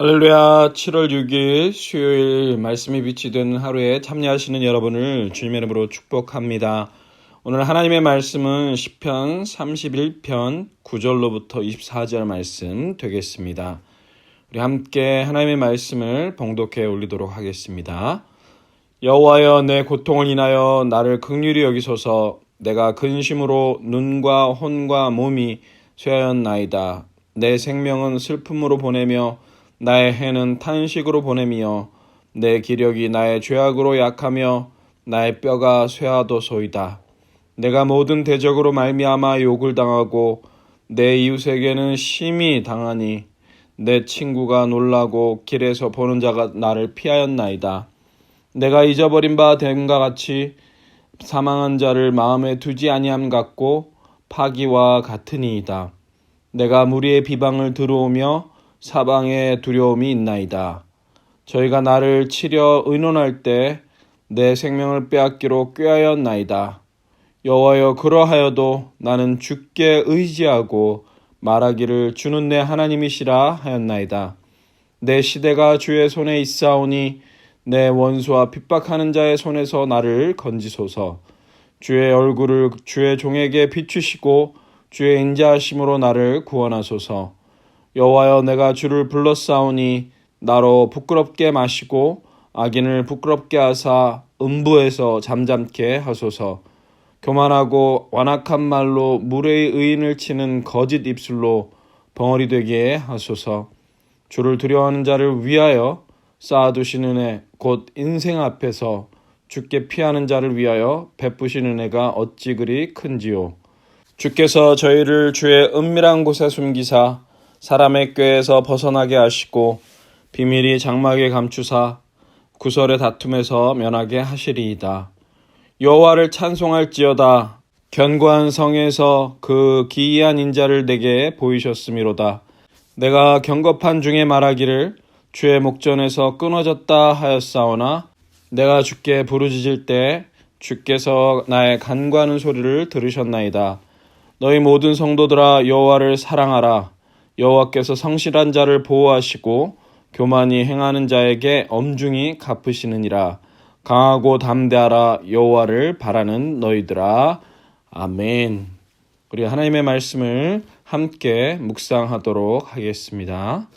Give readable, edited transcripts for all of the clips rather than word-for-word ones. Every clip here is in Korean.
할렐루야. 7월 6일 수요일 말씀이 빛이 되는 하루에 참여하시는 여러분을 주님의 이름으로 축복합니다. 오늘 하나님의 말씀은 시편 31편 9절로부터 24절 말씀 되겠습니다. 우리 함께 하나님의 말씀을 봉독해 올리도록 하겠습니다. 여호와여, 내 고통을 인하여 나를 긍휼히 여기소서. 내가 근심으로 눈과 혼과 몸이 쇠하였나이다. 내 생명은 슬픔으로 보내며 나의 해는 탄식으로 보내며 내 기력이 나의 죄악으로 약하며 나의 뼈가 쇠하도소이다. 내가 모든 대적으로 말미암아 욕을 당하고 내 이웃에게는 심히 당하니 내 친구가 놀라고 길에서 보는 자가 나를 피하였나이다. 내가 잊어버린 바 됨과 같이 사망한 자를 마음에 두지 아니함 같고 파기와 같으니이다. 내가 무리의 비방을 들어오며 사방에 두려움이 있나이다. 저희가 나를 치려 의논할 때 내 생명을 빼앗기로 꾀하였나이다. 여호와여, 그러하여도 나는 주께 의지하고 말하기를 주는 내 하나님이시라 하였나이다. 내 시대가 주의 손에 있사오니 내 원수와 핍박하는 자의 손에서 나를 건지소서. 주의 얼굴을 주의 종에게 비추시고 주의 인자하심으로 나를 구원하소서. 여호와여, 내가 주를 불렀사오니 나로 부끄럽게 마시고 악인을 부끄럽게 하사 음부에서 잠잠케 하소서. 교만하고 완악한 말로 무례의 의인을 치는 거짓 입술로 벙어리 되게 하소서. 주를 두려워하는 자를 위하여 쌓아두신 은혜 곧 인생 앞에서 주께 피하는 자를 위하여 베푸신 은혜가 어찌 그리 큰지요. 주께서 저희를 주의 은밀한 곳에 숨기사 사람의 꾀에서 벗어나게 하시고 비밀이 장막에 감추사 구설의 다툼에서 면하게 하시리이다. 여호와를 찬송할지어다. 견고한 성에서 그 기이한 인자를 내게 보이셨음이로다. 내가 경겁한 중에 말하기를 주의 목전에서 끊어졌다 하였사오나 내가 주께 부르짖을 때 주께서 나의 간구하는 소리를 들으셨나이다. 너희 모든 성도들아, 여호와를 사랑하라. 여호와께서 성실한 자를 보호하시고 교만히 행하는 자에게 엄중히 갚으시느니라. 강하고 담대하라. 여호와를 바라는 너희들아. 아멘. 우리 하나님의 말씀을 함께 묵상하도록 하겠습니다.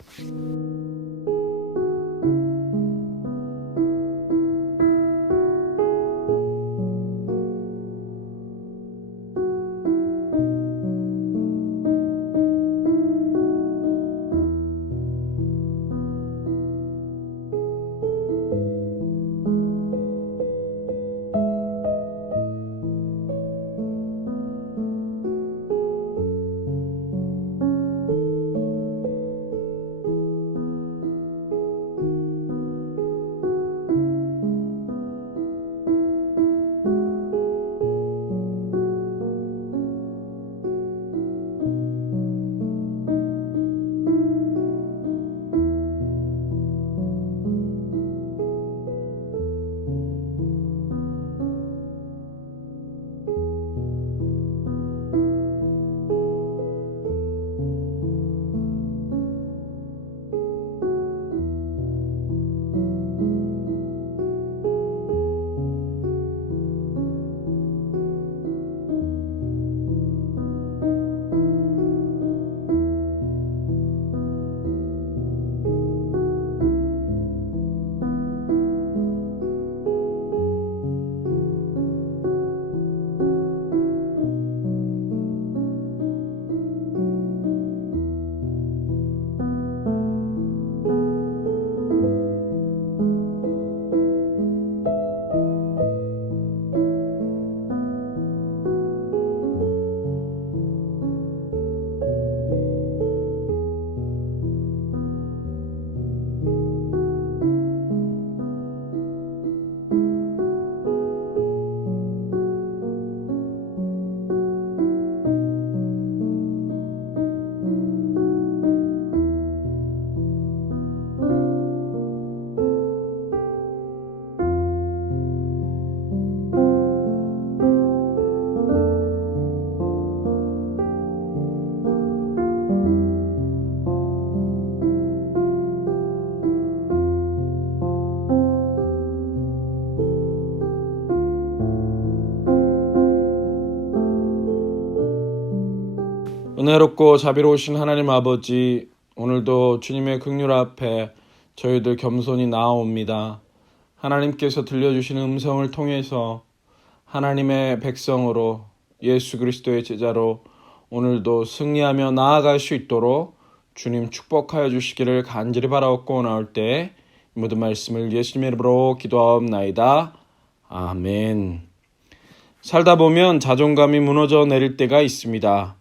은혜롭고 자비로우신 하나님 아버지, 오늘도 주님의 긍휼 앞에 저희들 겸손히 나아옵니다. 하나님께서 들려주시는 음성을 통해서 하나님의 백성으로 예수 그리스도의 제자로 오늘도 승리하며 나아갈 수 있도록 주님 축복하여 주시기를 간절히 바라옵고 나올 때 모든 말씀을 예수님의 이름으로 기도하옵나이다. 아멘. 살다 보면 자존감이 무너져 내릴 때가 있습니다.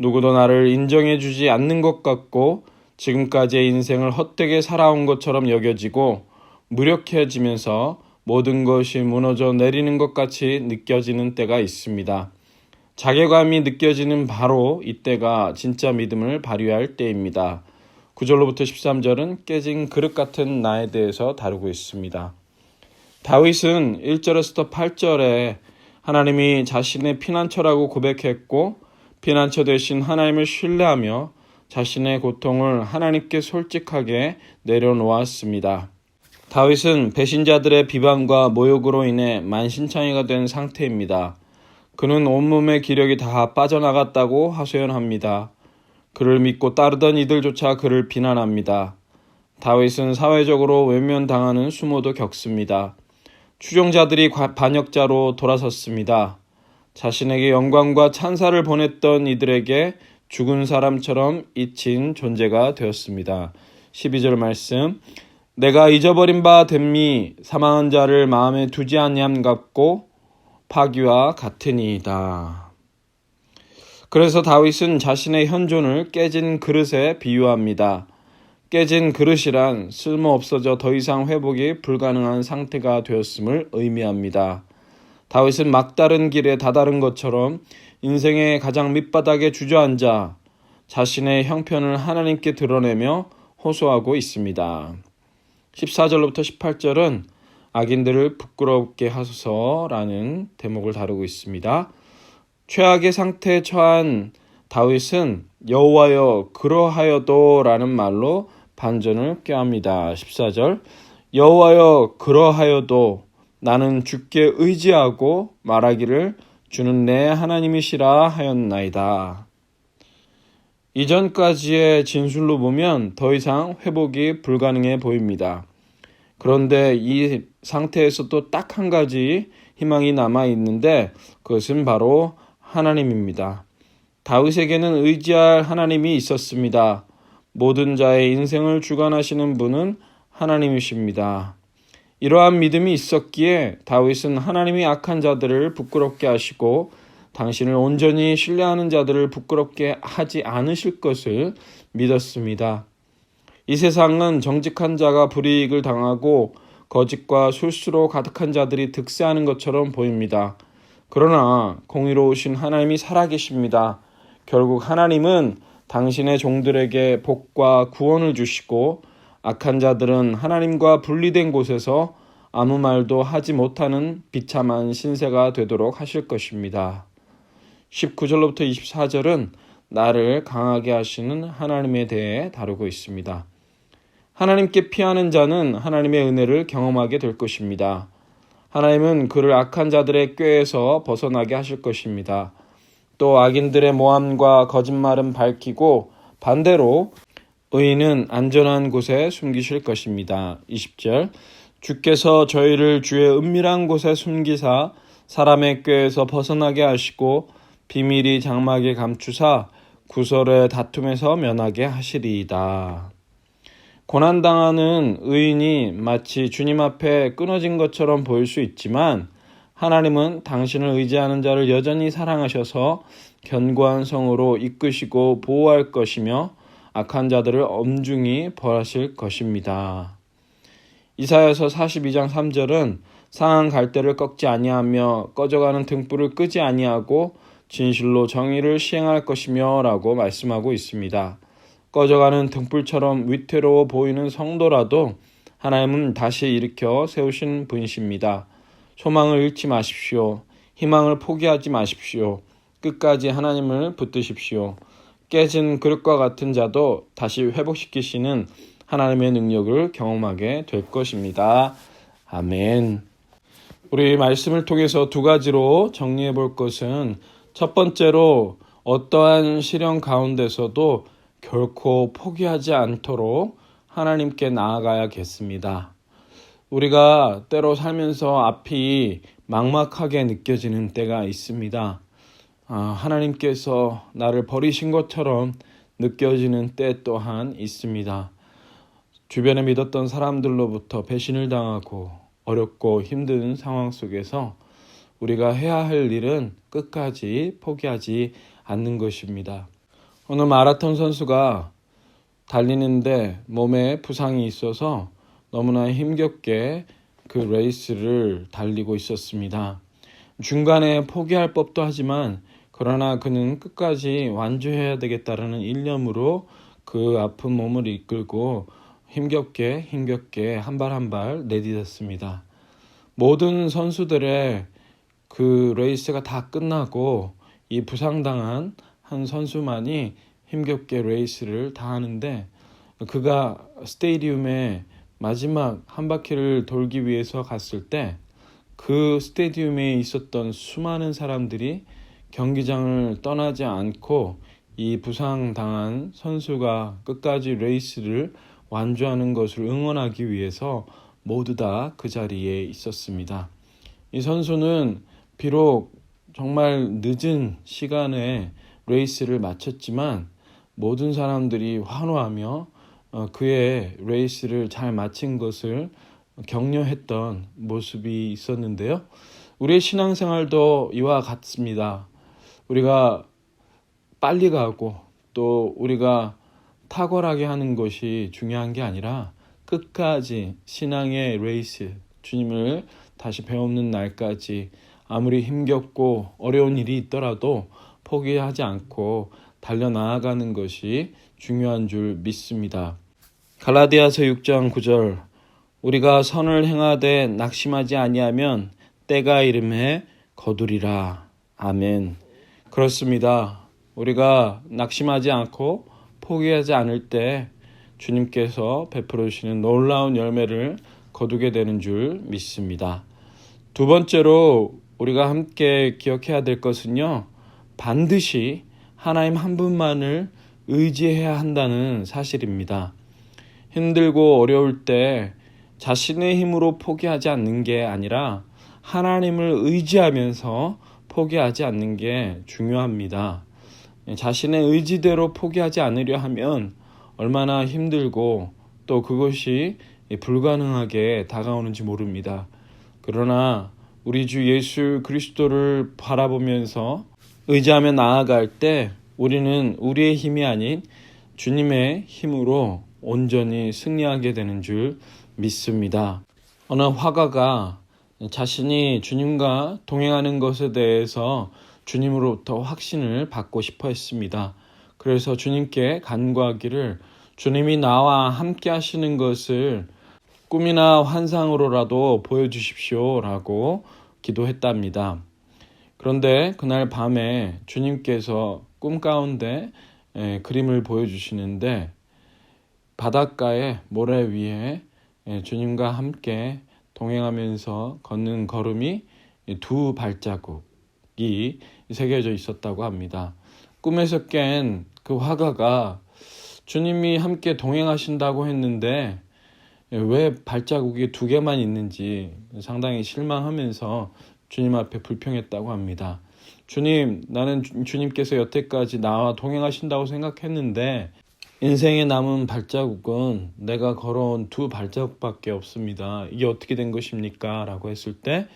누구도 나를 인정해 주지 않는 것 같고 지금까지의 인생을 헛되게 살아온 것처럼 여겨지고 무력해지면서 모든 것이 무너져 내리는 것 같이 느껴지는 때가 있습니다. 자괴감이 느껴지는 바로 이때가 진짜 믿음을 발휘할 때입니다. 9절로부터 13절은 깨진 그릇 같은 나에 대해서 다루고 있습니다. 다윗은 1절에서부터 8절에 하나님이 자신의 피난처라고 고백했고 피난처 대신 하나님을 신뢰하며 자신의 고통을 하나님께 솔직하게 내려놓았습니다. 다윗은 배신자들의 비방과 모욕으로 인해 만신창이가 된 상태입니다. 그는 온몸의 기력이 다 빠져나갔다고 하소연합니다. 그를 믿고 따르던 이들조차 그를 비난합니다. 다윗은 사회적으로 외면당하는 수모도 겪습니다. 추종자들이 반역자로 돌아섰습니다. 자신에게 영광과 찬사를 보냈던 이들에게 죽은 사람처럼 잊힌 존재가 되었습니다. 12절 말씀, 내가 잊어버린 바 됨이 사망한 자를 마음에 두지 아니함 같고 파기와 같으니이다. 그래서 다윗은 자신의 현존을 깨진 그릇에 비유합니다. 깨진 그릇이란 쓸모없어져 더 이상 회복이 불가능한 상태가 되었음을 의미합니다. 다윗은 막다른 길에 다다른 것처럼 인생의 가장 밑바닥에 주저앉아 자신의 형편을 하나님께 드러내며 호소하고 있습니다. 14절로부터 18절은 악인들을 부끄럽게 하소서라는 대목을 다루고 있습니다. 최악의 상태에 처한 다윗은 여호와여 그러하여도라는 말로 반전을 꾀합니다. 14절, 여호와여 그러하여도 나는 주께 의지하고 말하기를 주는 내 하나님이시라 하였나이다. 이전까지의 진술로 보면 더 이상 회복이 불가능해 보입니다. 그런데 이 상태에서 또 딱 한 가지 희망이 남아 있는데 그것은 바로 하나님입니다. 다윗에게는 의지할 하나님이 있었습니다. 모든 자의 인생을 주관하시는 분은 하나님이십니다. 이러한 믿음이 있었기에 다윗은 하나님이 악한 자들을 부끄럽게 하시고 당신을 온전히 신뢰하는 자들을 부끄럽게 하지 않으실 것을 믿었습니다. 이 세상은 정직한 자가 불이익을 당하고 거짓과 술수로 가득한 자들이 득세하는 것처럼 보입니다. 그러나 공의로우신 하나님이 살아계십니다. 결국 하나님은 당신의 종들에게 복과 구원을 주시고 악한 자들은 하나님과 분리된 곳에서 아무 말도 하지 못하는 비참한 신세가 되도록 하실 것입니다. 19절로부터 24절은 나를 강하게 하시는 하나님에 대해 다루고 있습니다. 하나님께 피하는 자는 하나님의 은혜를 경험하게 될 것입니다. 하나님은 그를 악한 자들의 꾀에서 벗어나게 하실 것입니다. 또 악인들의 모함과 거짓말은 밝히고 반대로 의인은 안전한 곳에 숨기실 것입니다. 20절, 주께서 저희를 주의 은밀한 곳에 숨기사 사람의 꾀에서 벗어나게 하시고 비밀이 장막에 감추사 구설의 다툼에서 면하게 하시리이다. 고난당하는 의인이 마치 주님 앞에 끊어진 것처럼 보일 수 있지만 하나님은 당신을 의지하는 자를 여전히 사랑하셔서 견고한 성으로 이끄시고 보호할 것이며 악한 자들을 엄중히 벌하실 것입니다. 이사야서 42장 3절은 상한 갈대를 꺾지 아니하며 꺼져가는 등불을 끄지 아니하고 진실로 정의를 시행할 것이며 라고 말씀하고 있습니다. 꺼져가는 등불처럼 위태로워 보이는 성도라도 하나님은 다시 일으켜 세우신 분이십니다. 소망을 잃지 마십시오. 희망을 포기하지 마십시오. 끝까지 하나님을 붙드십시오. 깨진 그릇과 같은 자도 다시 회복시키시는 하나님의 능력을 경험하게 될 것입니다. 아멘. 우리 말씀을 통해서 두 가지로 정리해 볼 것은 첫 번째로 어떠한 시련 가운데서도 결코 포기하지 않도록 하나님께 나아가야겠습니다. 우리가 때로 살면서 앞이 막막하게 느껴지는 때가 있습니다. 하나님께서 나를 버리신 것처럼 느껴지는 때 또한 있습니다. 주변에 믿었던 사람들로부터 배신을 당하고 어렵고 힘든 상황 속에서 우리가 해야 할 일은 끝까지 포기하지 않는 것입니다. 어느 마라톤 선수가 달리는데 몸에 부상이 있어서 너무나 힘겹게 그 레이스를 달리고 있었습니다. 중간에 포기할 법도 하지만 그러나 그는 끝까지 완주해야 되겠다라는 일념으로 그 아픈 몸을 이끌고 힘겹게 한 발 한 발 내딛었습니다. 모든 선수들의 그 레이스가 다 끝나고 이 부상당한 한 선수만이 힘겹게 레이스를 다 하는데 그가 스테디움에 마지막 한 바퀴를 돌기 위해서 갔을 때 그 스테디움에 있었던 수많은 사람들이 경기장을 떠나지 않고 이 부상당한 선수가 끝까지 레이스를 완주하는 것을 응원하기 위해서 모두 다 그 자리에 있었습니다. 이 선수는 비록 정말 늦은 시간에 레이스를 마쳤지만 모든 사람들이 환호하며 그의 레이스를 잘 마친 것을 격려했던 모습이 있었는데요. 우리의 신앙생활도 이와 같습니다. 우리가 빨리 가고 또 우리가 탁월하게 하는 것이 중요한 게 아니라 끝까지 신앙의 레이스, 주님을 다시 배우는 날까지 아무리 힘겹고 어려운 일이 있더라도 포기하지 않고 달려나아가는 것이 중요한 줄 믿습니다. 갈라디아서 6장 9절 우리가 선을 행하되 낙심하지 아니하면 때가 이름에 거두리라. 아멘. 그렇습니다. 우리가 낙심하지 않고 포기하지 않을 때 주님께서 베풀어 주시는 놀라운 열매를 거두게 되는 줄 믿습니다. 두 번째로 우리가 함께 기억해야 될 것은요. 반드시 하나님 한 분만을 의지해야 한다는 사실입니다. 힘들고 어려울 때 자신의 힘으로 포기하지 않는 게 아니라 하나님을 의지하면서 포기하지 않는 게 중요합니다. 자신의 의지대로 포기하지 않으려 하면 얼마나 힘들고 또 그것이 불가능하게 다가오는지 모릅니다. 그러나 우리 주 예수 그리스도를 바라보면서 의지하며 나아갈 때 우리는 우리의 힘이 아닌 주님의 힘으로 온전히 승리하게 되는 줄 믿습니다. 어느 화가가 자신이 주님과 동행하는 것에 대해서 주님으로부터 확신을 받고 싶어 했습니다. 그래서 주님께 간구하기를 주님이 나와 함께 하시는 것을 꿈이나 환상으로라도 보여주십시오 라고 기도했답니다. 그런데 그날 밤에 주님께서 꿈 가운데 그림을 보여주시는데 바닷가의 모래 위에 주님과 함께 동행하면서 걷는 걸음이 두 발자국이 새겨져 있었다고 합니다. 꿈에서 깬 그 화가가 주님이 함께 동행하신다고 했는데 왜 발자국이 두 개만 있는지 상당히 실망하면서 주님 앞에 불평했다고 합니다. 주님, 나는 주님께서 여태까지 나와 동행하신다고 생각했는데 인생에 남은 발자국은 내가 걸어온 두 발자국밖에 없습니다. 이게 어떻게 된 것입니까? 라고 했을 때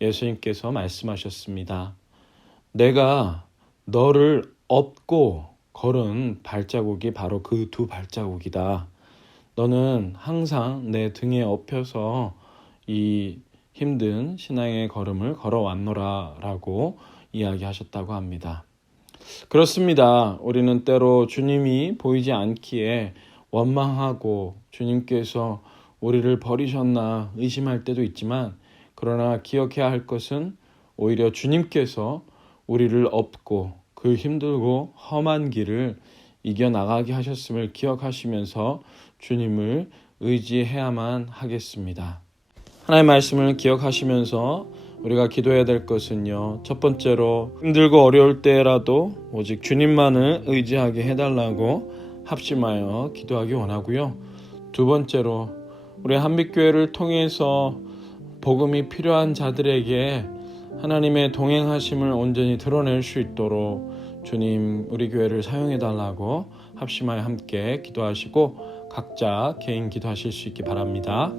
예수님께서 말씀하셨습니다. 내가 너를 업고 걸은 발자국이 바로 그 두 발자국이다. 너는 항상 내 등에 업혀서 이 힘든 신앙의 걸음을 걸어왔노라 라고 이야기하셨다고 합니다. 그렇습니다. 우리는 때로 주님이 보이지 않기에 원망하고 주님께서 우리를 버리셨나 의심할 때도 있지만 그러나 기억해야 할 것은 오히려 주님께서 우리를 업고 그 힘들고 험한 길을 이겨나가게 하셨음을 기억하시면서 주님을 의지해야만 하겠습니다. 하나님의 말씀을 기억하시면서 우리가 기도해야 될 것은요, 첫 번째로 힘들고 어려울 때라도 오직 주님만을 의지하게 해달라고 합심하여 기도하기 원하고요. 두 번째로 우리 한빛교회를 통해서 복음이 필요한 자들에게 하나님의 동행하심을 온전히 드러낼 수 있도록 주님 우리 교회를 사용해달라고 합심하여 함께 기도하시고 각자 개인 기도하실 수 있기 바랍니다.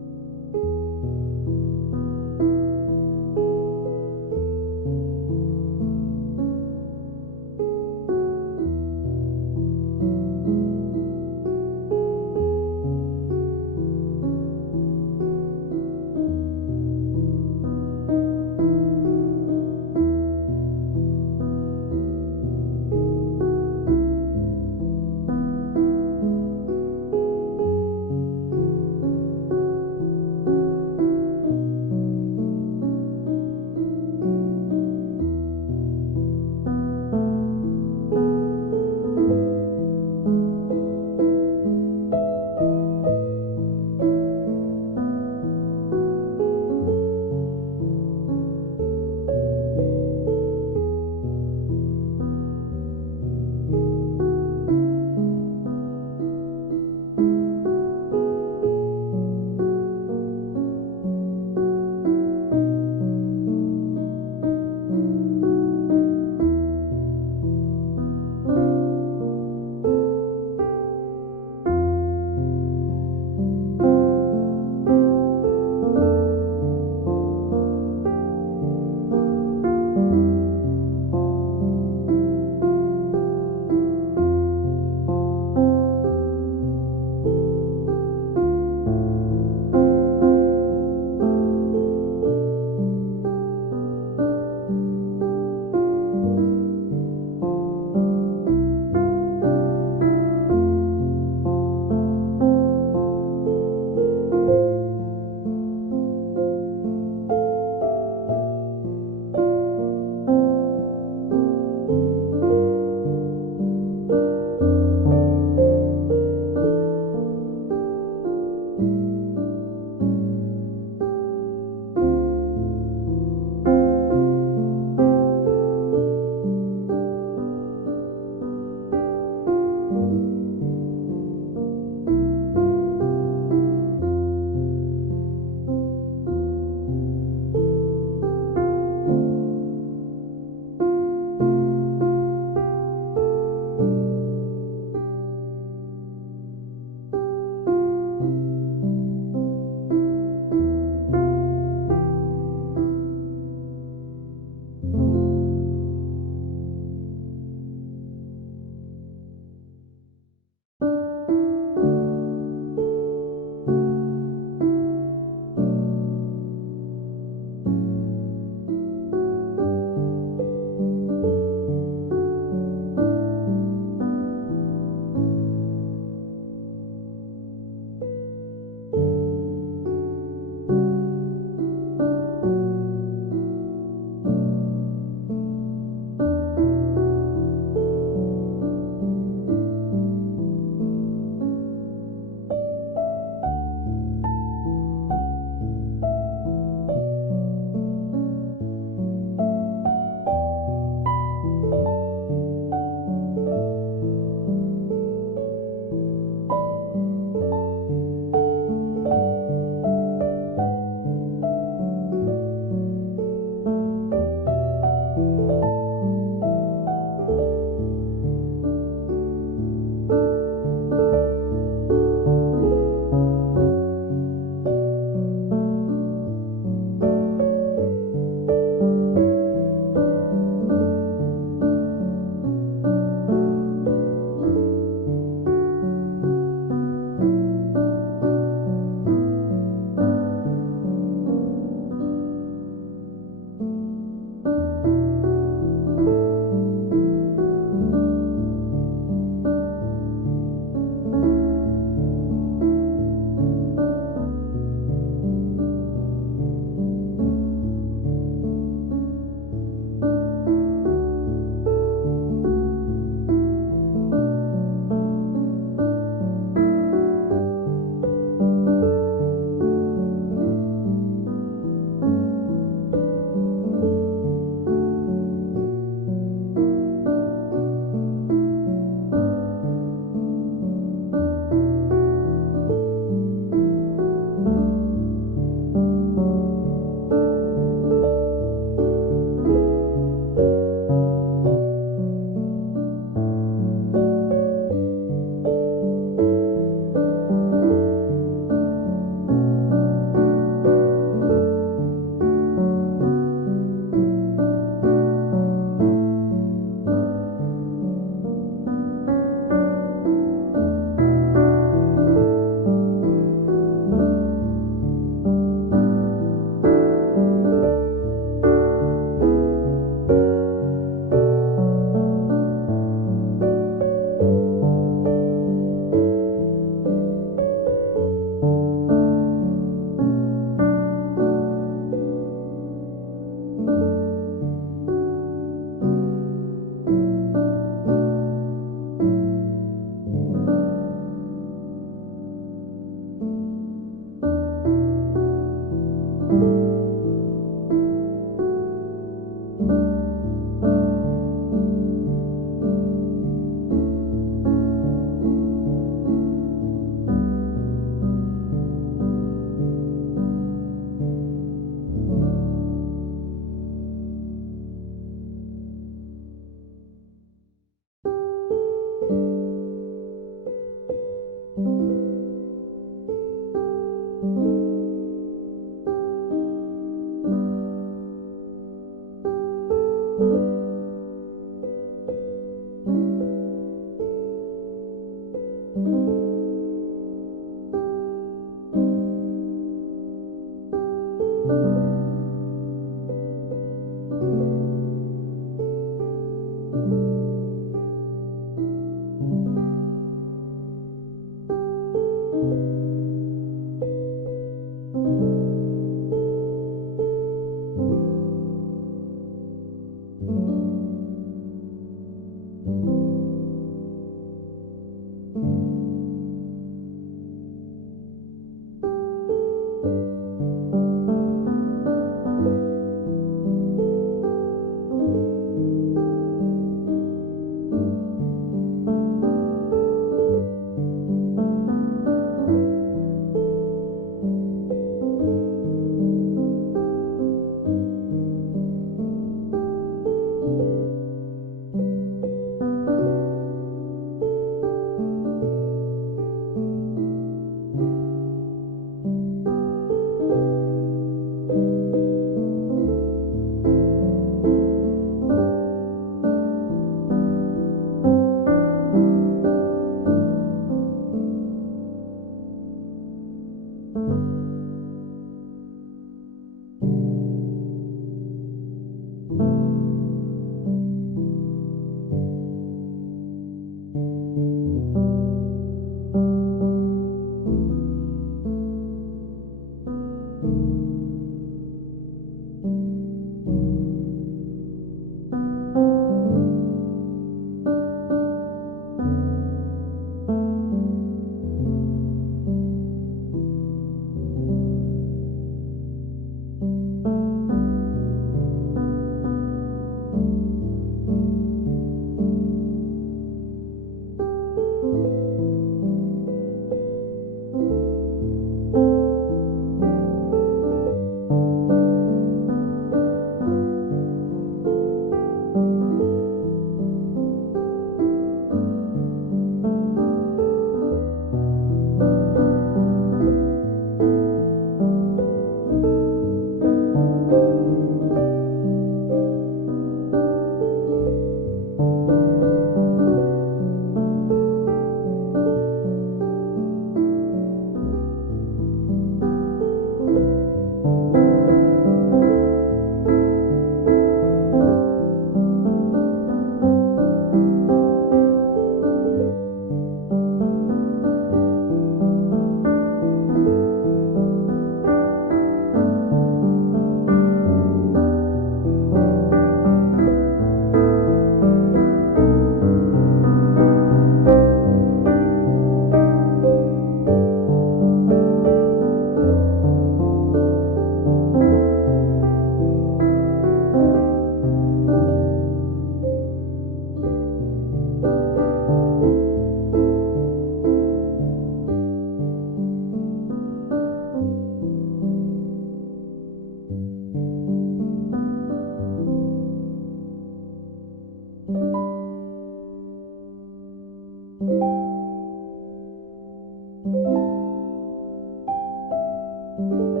you.